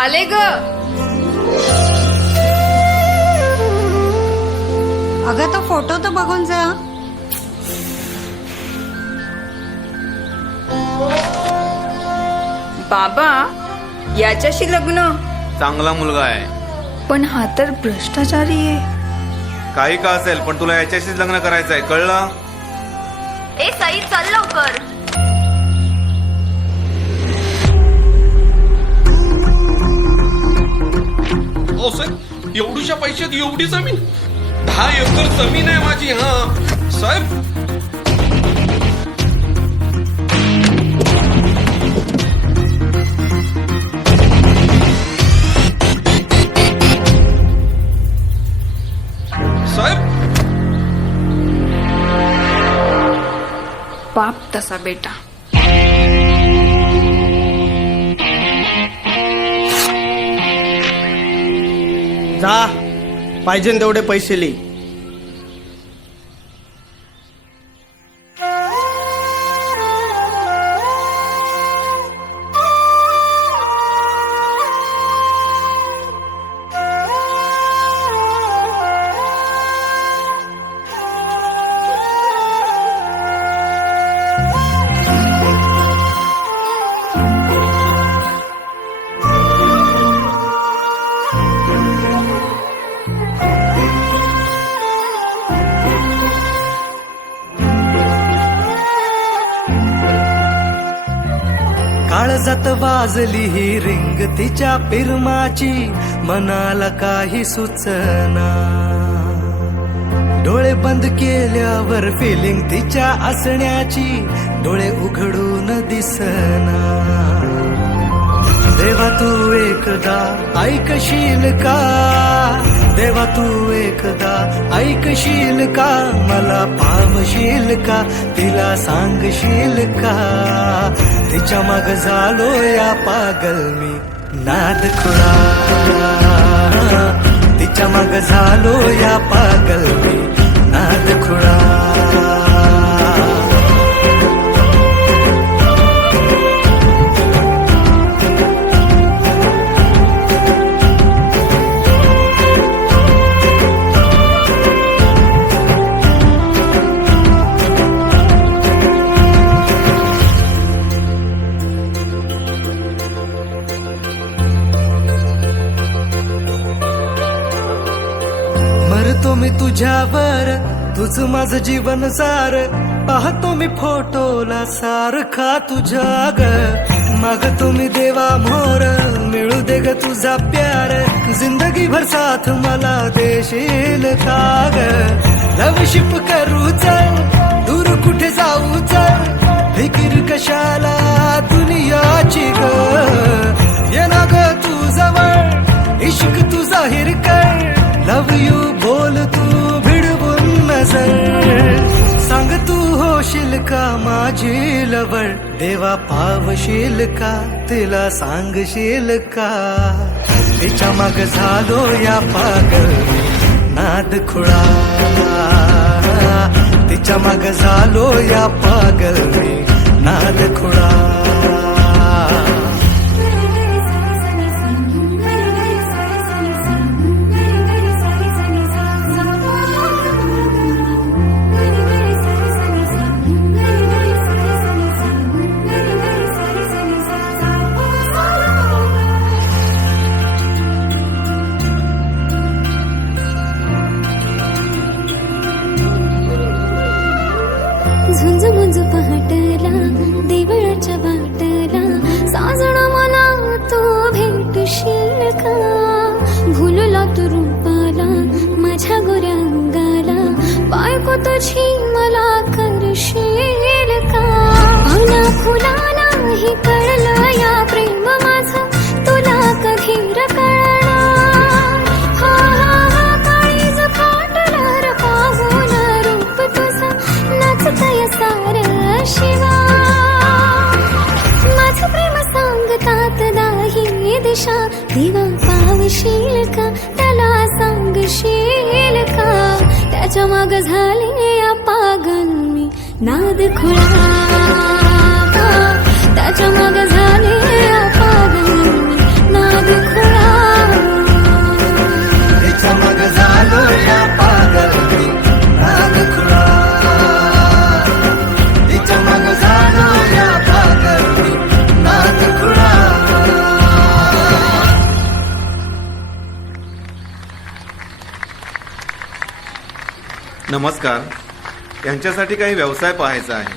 आले ग. अगं तो फोटो तर बघून जा. बाबा याच्याशी लग्न? चांगला मुलगा आहे, पण हा तर भ्रष्टाचारी आहे. काही का असेल पण तुला याच्याशीच लग्न करायचं आहे, कळलं? ए साई चल लवकर. ओ साहेब, एवढ्याशा पैशात एवढी जमीन? 10 एकर जमीन आहे माझी. हा साहेब, साहेब, बाप तसा बेटा. जा, पाहिजे तेवढे पैसे लिही. काळजात वाजली ही रिंग तिच्या पिरमाची, मनाला काही सुचना. डोळे बंद केल्यावर फिलिंग तिच्या असण्याची, डोळे उघडून दिसना. देवा तू एकदा ऐकशील का, देवा तू एकदा ऐकशील का, मला पावशील का, तिला सांगशील का. तिच्या माग झालो या पागल मी नाद खुळा, तिच्या माग झालो या पागल मी नाद खुळा. मरतो मी तुझ्यावर, तुझ माझं जीवन सार. पाहतो मी फोटोला सारखा तुझ्या ग. मागतो मी देवा मोर, मिळू दे ग तुझा प्यार. जिंदगी भर साथ मला देशील का ग. लवशिप करू चल, दूर कुठे जाऊ चल. फिकीर कशाला दुनियाची ग. ये ना ग तू जवळ, इश्क तू जाहीर कर. लव यू बोल तू भिडवून नजर. सांग तू होशील का माझी लवळ. देवा पावशील का, तिला सांगशील का. तिच्या माग झालो या पागल नाद खुळा, तिच्या माग झालो या पागल नाद खुळा. झुंज मुंज पहाटला देवळाच्या वाटला. साजण मला तू भेटशील का. भुलला तू रूपाला माझ्या गोऱ्या अंगाला. बायको तुझी मला करशील का. पाना फुलाला ही कळलं या प्रेम माझं, तुला कधी कळणार. हा हा हा काळीज फाटलं र पाहून रूप तुझं नाचतय सार शिवा. माझं प्रेम सांगतात दाही दिशा. देवा पावशील का, त्याला सांगशील का. त्याच्या माग झाले या पागल मी नाद खुळा. त्याच्या माग झाले या पागल मी नाद खुळा. नमस्कार. यांच्यासाठी काही व्यवसाय पाहायचा आहे.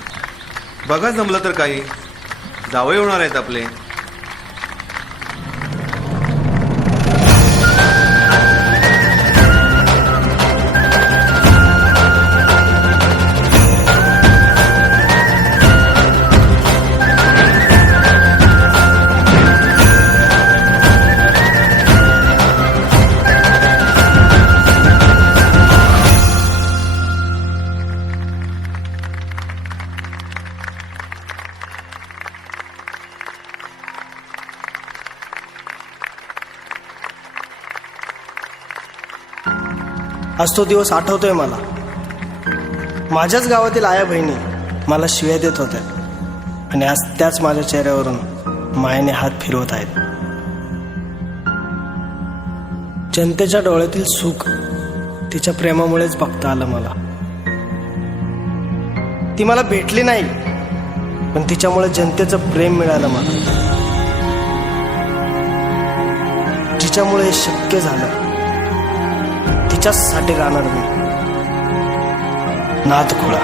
बघा जमलं तर काही. जावई होणार आहेत आपले. आज तो दिवस आठवतोय मला. माझ्याच गावातील आया बहिणी मला शिव्या देत होत्या आणि आज त्याच माझ्या चेहऱ्यावरून मायेने हात फिरवत आहेत. जनतेच्या डोळ्यातील सुख तिच्या प्रेमामुळेच बघता आलं मला. ती मला भेटली नाही, पण तिच्यामुळे जनतेचं प्रेम मिळालं मला. जिच्यामुळे हे शक्य झालं तिच्यासाठी राहणार मी. नाद खुळा.